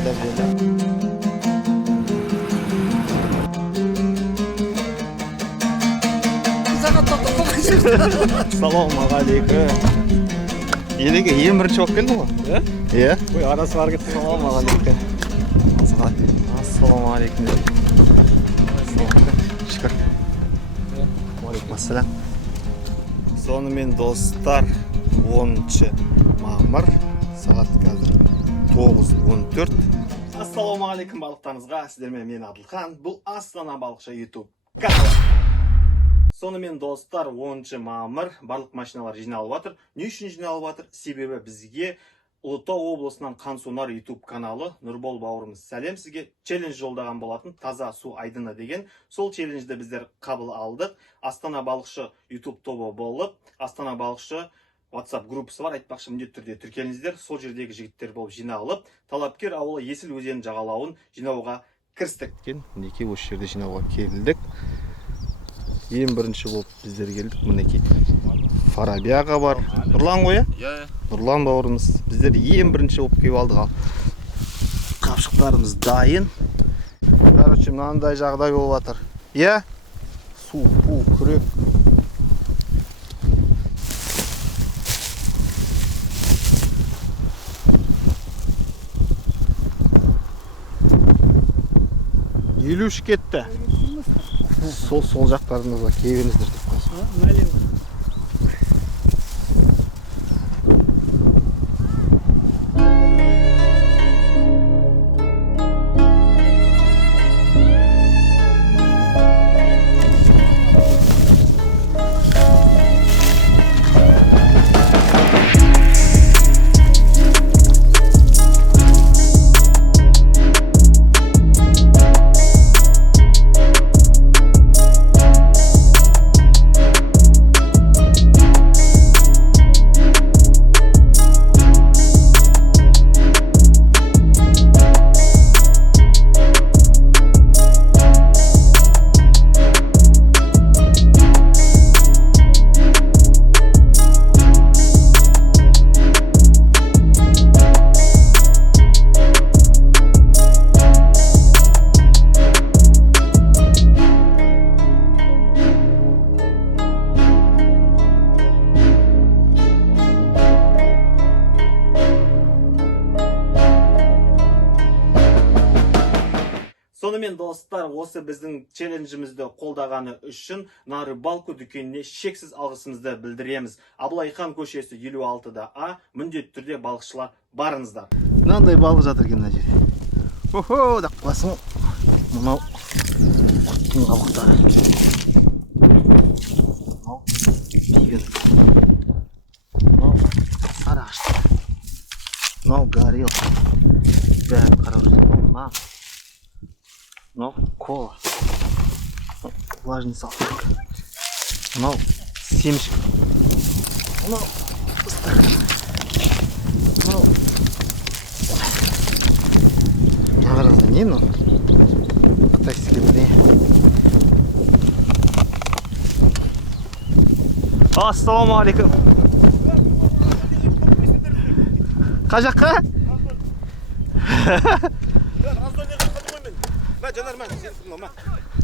айдап жүреді. Ассалаумағалейкум. Елеге ең бірінші болып келдің ғой? Иә? Ой, арасы бар кетті. Ассалаумағалейкум. Ассалаумағалейкум. Шүкір. Уалейкум ассалам. Сонымен достар, 10 мамыр, сағат қазір 9:14. Ассалаумағалейкум балықтарыңызға, сіздермен мен Адылхан. Бұл Астана балықшы YouTube каналы. Сонымен достар, 10 мамыр барлық машиналар жиналып жатыр. Не үшін жиналып жатыр? Себебі бізге Ұлытау облысынан Қансонар YouTube каналы Нұрбол бауырымыз сәлем сізге челлендж жолдаған болатын, таза су айдыны деген. Сол челленджді біздер қабыл алдық. Астана балықшы YouTube тобы болып, Астана балықшы WhatsApp группасы бар, айтпақшы міндетті түрде тіркеліңіздер. Сол жердегі жігіттер болып жиналып, Талапкер ауылы Есіл өзенінің жағалауын жинауға кірістік. Мінекей осы жерде жинауға келдік. Ең бірінші болып біздер келдік. Мінекей Фараби аға бар. Нұрлан ғой, иә? Нұрлан бауырымыз. Біздер ең бірінші болып келіп алдық. Қапшықтарымыз дайын. Короче, мынандай жағдай болып жатыр. Иә? Су, пу, күрек. Елуш кетті. Сол жақтарыңызға кебіңіздер деп қойсын. Налево. Сонымен достар, осы біздің челленджімізді қолдағаны үшін Нарыбалко дүкеніне шексіз алғысымызды білдіреміз. Абылайхан көшесі 56-да А, міндетті түрде балықшылар барыңыздар. Мынандай балық жатыр екен мына жерде. Охо, деп қоясың. Мынау құрттың қабықтары. Мынау бигін. Мынау сарағашты. Мынау горил. Бәрін қарап жүрсің. Мынау кола. Влажный салфетка. Мынау семечка. Мынау стакан. Мынау нағаразда не мынау? Қытайский бірдеңе. Ассалаумағалейкум. Қай жаққа? Жанар, мен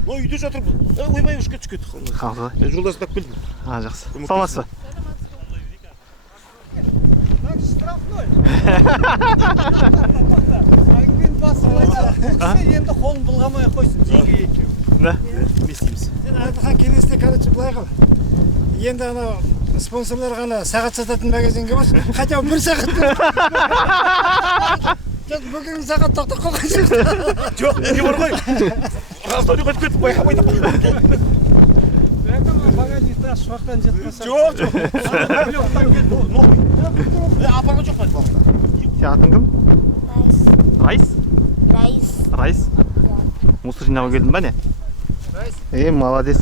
үйде жатыр. Ойбай, үшке түскет. Қалды. Жолдасып келдім. Жақсы. Саламатсыз ба? Енді қолын бұлғамай қойсын. Жеге екеу. Не істейміз? Сен Адылхан келесіне короче былай қыл. Енді ана спонсорлар ғана сағат сататын магазинге бас. Хотя бір сағат. Бүгін сағат тоқтап қалған жоқ. Жоқ, не бар ғой? Раздауды қойып кетіп байқамайды. Магазинді шуақтан жетмаса. Жоқ. Апарған жоқ па балықта? Сен атың кім? Райс. Райс? Мусор жинауға келдің ба не? Молодец.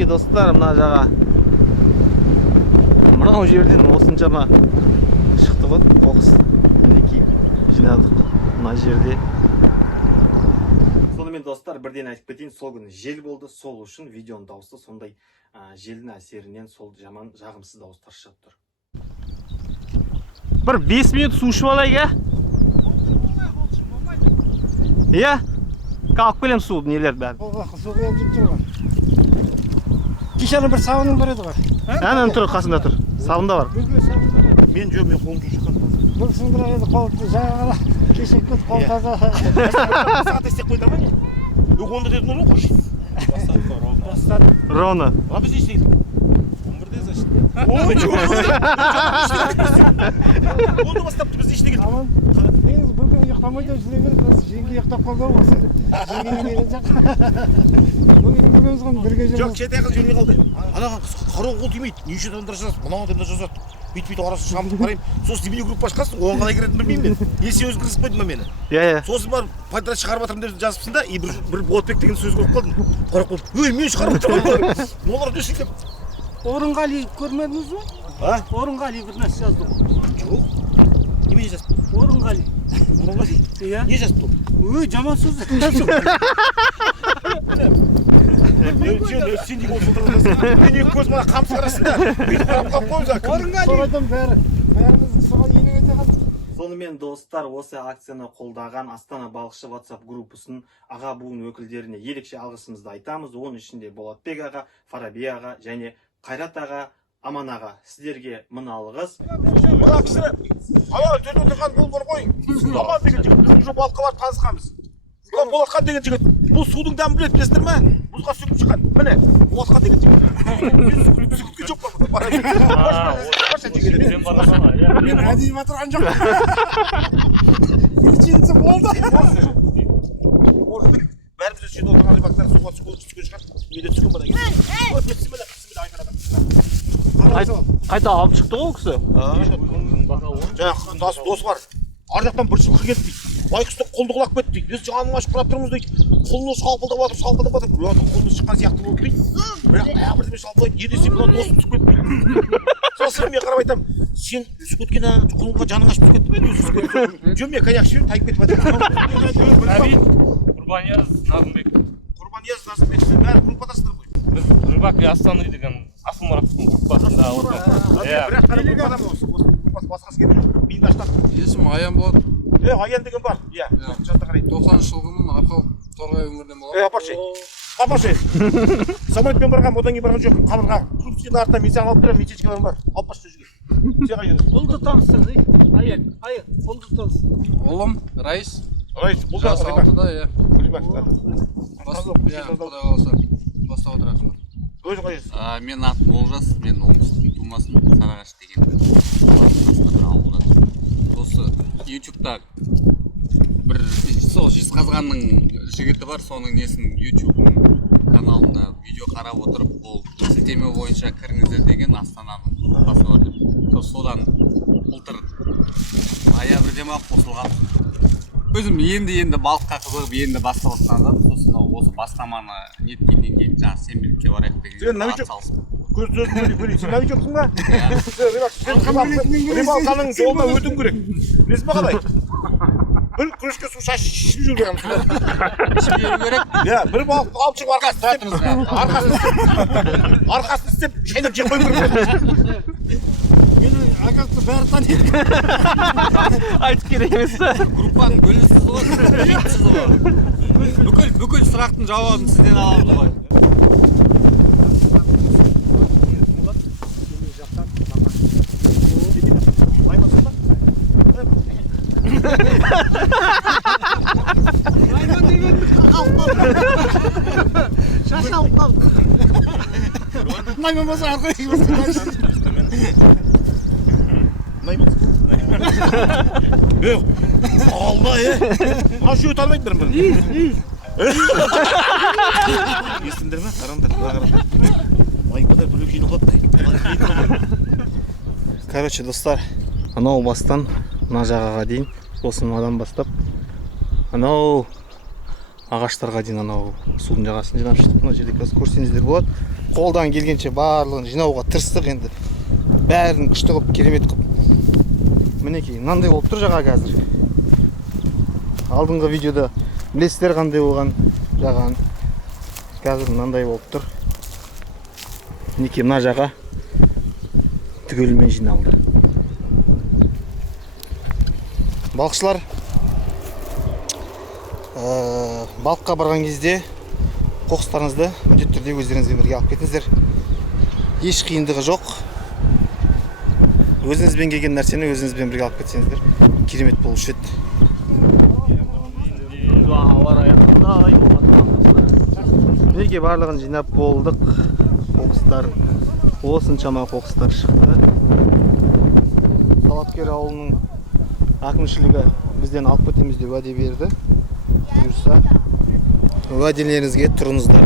мінекей достар, мына жаға мынау жерден осыншама шықты ғой қоқыс. Мінекей жинадық мына жерде. Сонымен достар, бірден айтып кетейін, сол күні жел болды, сол үшін видеоның дауысы сондай желдің әсерінен сол жаман жағымсыз дауыстар шығып тұр. Бір 5 минут су ішіп алайық, ә? Иә? Қалып келем суды, нелер бәрі. Су құйып жүріп тұр ғой. Кешені бір сабының бар еді ғой. Әнін тұр, қасында тұр. Сабында бар. Мен жоқ, мен қолым жуып шыққан. Бұл сындыра еді қолды жаңағыла кешек кет қол таза. Сағат істеп қойды ма не? Онда дедіңіз ғой қош. Ровно. А біз не істедік? 11-де значит. Ой, жоқ. Онда бастапты біз не істеген? Аман. Негізі бүгін ұйықтамайды жүре береді. Осы жеңге ұйықтап қалды ғой осы. Жеңгенің келген жақ. Бүгін бүгініміз ғой бірге жүрміз. Жоқ, шетай қыз жүрмей қалды. Анаға қаруға қол тимейді. Неше адамдар жазады, мынау адамдар жазады. Бүйтіп арасын шамды қараймын. Сосын видео группа ашқансың, оған қалай кіретінін білмеймін мен. Есе өзі кірісіп қойды ма мені? Иә. Сосын барып пайдалан шығарып жатырмын деп жазыпсың да, бір Болатбек деген сөз көріп қалдым. Қарап қалдым. Өй, мен шығарып отырмын. Олар да сөйтіп. Орынғали көрмедіңіз бе? А? Орынғали бір нәрсе жазды ғой. Жоқ. Неме жазды? Орынғали. Орынғали? Иә. Не жазды ол? Өй, жаман сөз. Сен неге осы отырғансың? Мен екі көз мана қамсы қарасын да. Бүйтіп қарап қалып қойыңыз. Орынғали. Соғайдан бәріміз соған елең ете қалдық. Сонымен достар, осы акцияны қолдаған Астана балықшы WhatsApp группасын аға буын өкілдеріне ерекше алғысымызды айтамыз. Оның ішінде Болатбек аға, Фараби аға және Қайрат аға, Аман аға. Сіздерге мың алғыс. Мына кісі, аяғы төрде отырған бұл бар ғой. Аман деген жігіт, біздің жоқ балыққа барып танысқанбыз. Болатхан деген жігіт, бұл судың дәмін біледі, білесіздер ме? Мұзға сүгіп шыққан. Міне, Болатхан деген жігіт. Сүгітке жоқ па? Мен әдейі батырған жоқ. Ешенісі болды. Бәріміз өшеді отырған рыбактар суға түскен шығар. Менде түскен бада. Бісміллә айқанадан. Қайта алып шықты ғой кісі. Жаңа досы бар. Ар жақтан бір жылқы келді дейді. Байқұсты қолды құлап кетті дейді. Біз жанын ашып қарап тұрмыз дейді. Қолына шалпылдап жатыр. Қолымыз шыққан сияқты болды дейді. Бірақ аяқ бірдеме шалпылайды. Не десем мына досым түсіп кетті дейді. Сосын мен қарап айтамын, сен түсіп кеткен қолыңға жаның ашып түсіп кетті ме? Жоқ, мен коньяк ішіп тайып кетіп жатыр. Құрбанияз Назымбек. Құрбанияз Назымбек, сіздер бәрі группадасыздар ғой. Біз Рыбак Астаны деген Асыл Мұратовтың группасында отырмыз. Бірақ қана группадан осы группасы басқасы келді. Биін аштақ. Есім Аян болады. Аян деген бар. Иә, жазда қарайды. 90 жылғымын, Арқалық Торғай өңірден болады. Апаршы. Апаршы. Самолетпен барған, одан кейін барған жоқ. Қабырға. Күріштен артынан мен саған алып тұрамын, метечкаларым бар. Алып баршы жүзге. Сен қай жерде? Ұлды таныстырды. Аян, ұлды таныстырды. Ұлым Раис. Раис, бұл да Жасы 6-да, иә. Құдай қаласа бастап отырасың. Өзі қай жерсің? Мен атым Олжас, мен оңтүстіктің тумасымын, Сарыағаш деген ауылда. Осы YouTube-та бір сол Жезқазғанның жігіті бар, соның несін YouTube-ның каналында видео қарап отырып, ол сілтеме бойынша кіріңіздер деген Астананың басы бар деп. Содан былтыр ноябрьден ақ қосылған. Өзім енді балыққа қызығып, енді бастап отқандым. Сосын осы бастаманы неткеннен кейін жаңа сенбілікке барайық деген атсалыстым. Көз сөзін бөлейін. Сен новичоксың ба? Сен рыбалканың жолына өтуің керек. Білесің ба қалай? Бір күрішке су ішіп жүру керек. Ішіп жүру керек. Иә, бір балық алып шығып арқасын істеп, шайнап жеп қойып керек. Мені агатты бәрі таниды. Айтып керек емес та. Группаның бөлісіз ғой, жетсіз ғой. Бүкіл сұрақтың жауабын сізден аламыз ғой. Айман деген қалып қалды. Шашалып қалды. Найман болса арқай болса. Алла, ашуы танымайды бірін-бірін. Естіңдер ме? Қараңдар, қараңдар. Майбадар бөлек жиналады. Короче, достар, анау бастан мына жағаға дейін, осы мынадан бастап анау ағаштарға дейін анау судың жағасын жинап шықтық. Мына жерде қазір көрсеңіздер болады. қолдан келгенше барлығын жинауға тырыстық енді. Бәрін күшті қылып, керемет қылып. Мінекей, мынандай болып тұр жаға қазір. Алдыңғы видеода білесіздер қандай болған жаған. Қазір мынандай болып тұр. Мінекей, мына жаға түгелімен жиналды. Балықшылар балыққа барған кезде қоқыстарыңызды міндетті түрде өздеріңізбен бірге алып кетіңіздер. Еш қиындығы жоқ. Өзіңізбен келген нәрсені өзіңізбен бірге алып кетсеңіздер керемет болушы еді. Неге барлығын жинап болдық. Қоқыстар, осыншама қоқыстар шықты. Талапкер ауылының әкімшілігі бізден алып кетеміз деп уәде берді. Бұйырса, уәделеріңізге тұрыңыздар.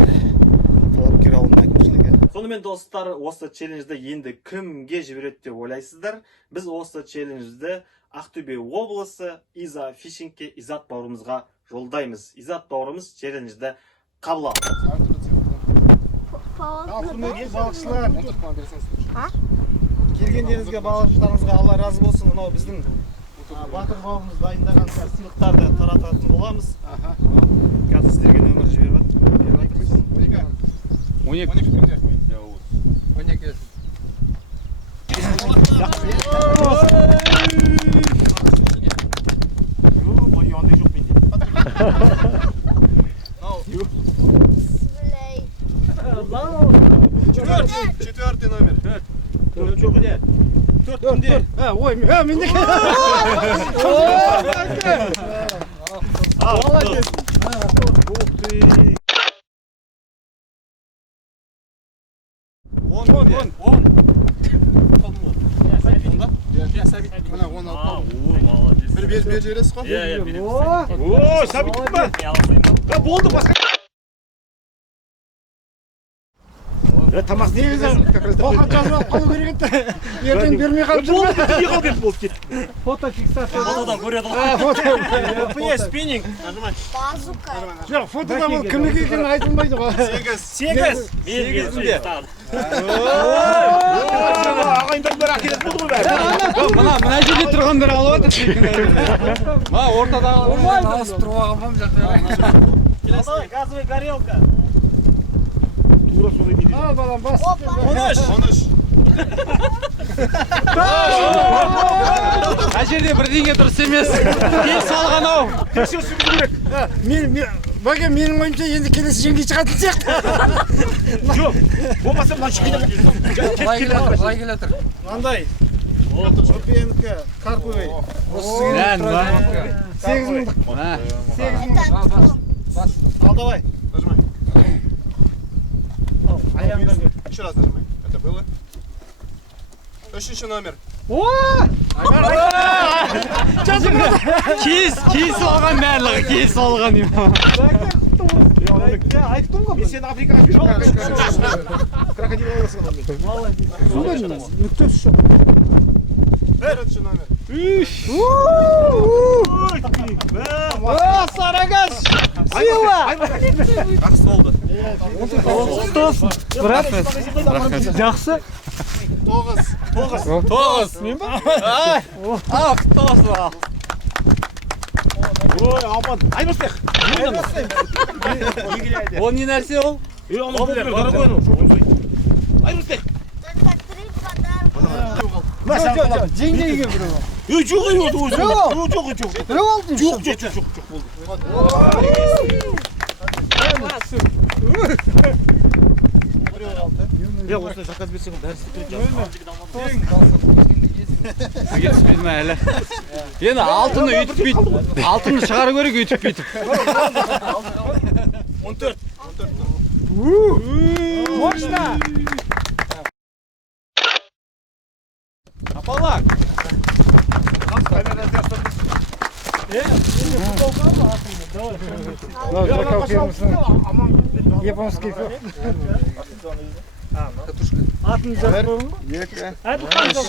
Талапкер ауылының әкімшілігі. Сонымен достар, осы челленджді енді кімге жібереді деп ойлайсыздар? Біз осы челленджді Ақтөбе облысы Иза фишингке Изат бауырымызға жолдаймыз. Изат бауырымыз челленджді қабыл алды. Құрметті балықшылар, келгендеріңізге, балықшыларыңызға Алла разы болсын. Мынау біздің батыр бауырымыз дайындаған сыйлықтарды тарататын боламыз. Қазір сіздерге нөмір жіберіп жатырмыз. 4 номер. 4 жоқ не? 4-тінде. Ой, мендекі. Молодец. Ух ты. 10. Мына 10 алып. молодец. Бір жібересіз ғой? Иә, беремін. О, сәбит па? Болды басқа. Тамақ негізі Тоқыр жазып алып қалу керек еді. Ертең бермей қалып жүрме. болды, қалып болып кетті. Фотофиксация. Фотодан көреді ғой. Спиннинг. Базука. Жоқ, фотода бұл кімге екені айтылмайды ғой. 8. Сегізінде. Ағайындар бәрі әкеледі болды ғой бәрі. Мына жерде тұрғандар алып отыр. Мына ортадағы алысып тұрып алған ба мына жақта? Газовый горелка. Тура солай дейді. Ал балам, бас. 13. Ай жерде бірдеңе дұрыс емес. Кел салған ау. Тексерісі керек. Менің ойымша енді келесі жеңге шығатын сияқты. Жоқ. Болмаса мына шықайда. Былай келе тұр. Мынандай. Өпенікі, карповый. Нән, 8 мыңдық. Ал давай. Нажимай. Еще раз нажимай. Это было? 3 номер. Кейс алған барлығы, кейс алған. Айттым ғой. Мен сені Африкаға жіберіп крокодил аласың онымен. Нүктесі жоқ. 4 номер. Сарагаш! Сила! Жақсы болды. Рахмет. Жақсы. 9. Мен ба? Ал, құтты болсын. Ой, аман. Айбасбек. Ол не нәрсе ол? Айбасбек. Жоқ, жеңгеге біреу. Жоқ, Біреу алды. жоқ болды. Я осылай заказ берсең бәрі істеп Сізге түспейді ма әлі? Енді алтыны үйтіп бүйтіп. Алтыны шығару керек үйтіп бүйтіп. 14. Мощно! Апалак. Японский атын жазып қойдың ба?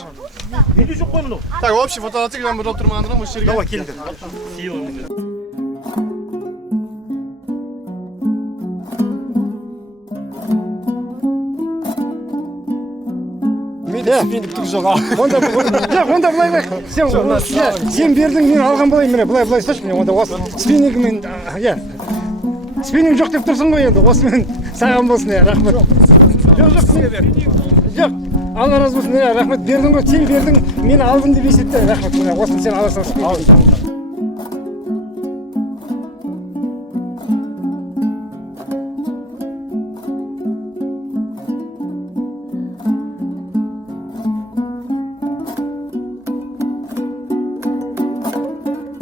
Видео жоқ қой мынау. Так, общий фотоатик мен бұда тұрмағандырған осы жерге. Давай, келіңдер. спиннингтің жоқ. Онда былай қылайық. Сен бердің, мен алған болайын. Міне былай ұсташы міне. Онда осы спиннингімен, спиннинг жоқ деп тұрсың ғой енді. Осымен саған болсын, рахмет. Жоқ, Алла разы болсын, рахмет. Бердің ғой, сен бердің, мен алдым деп есетті. Рахмет, осыны сен аласың.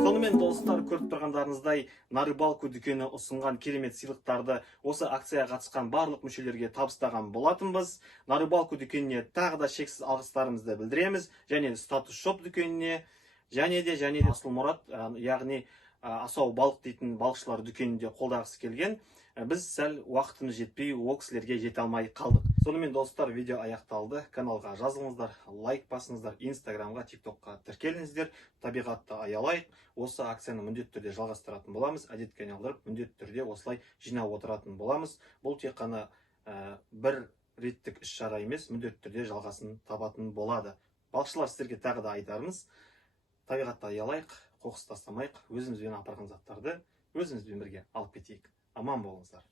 Сонымен достар, көріп тұрғандарыңыздай На рыбалку дүкені ұсынған керемет сыйлықтарды осы акцияға қатысқан барлық мүшелерге табыстаған болатынбыз. На рыбалку дүкеніне тағы да шексіз алғыстарымызды білдіреміз. Және статус шоп дүкеніне, және де Асылмұрат, яғни асау балық дейтін балықшылар дүкенінде қолдағысы келген. Біз сәл уақытымыз жетпей, ол кісілерге жете алмай қалдық. Сонымен достар, видео аяқталды. Каналға жазылыңыздар, лайк басыңыздар, инстаграмға, тиктокқа тіркеліңіздер. Табиғатты аялайық. Осы акцияны міндетті түрде жалғастыратын боламыз. Әдетке айналдырып, міндетті түрде осылай жинап отыратын боламыз. Бұл тек қана бір реттік іс-шара емес, міндетті түрде жалғасын табатын болады. Балықшылар, сіздерге тағы да айтарымыз: табиғатты аялайық, қоқыс тастамайық, өзімізбен апарған заттарды өзімізбен бірге алып кетейік. Аман болыңыздар.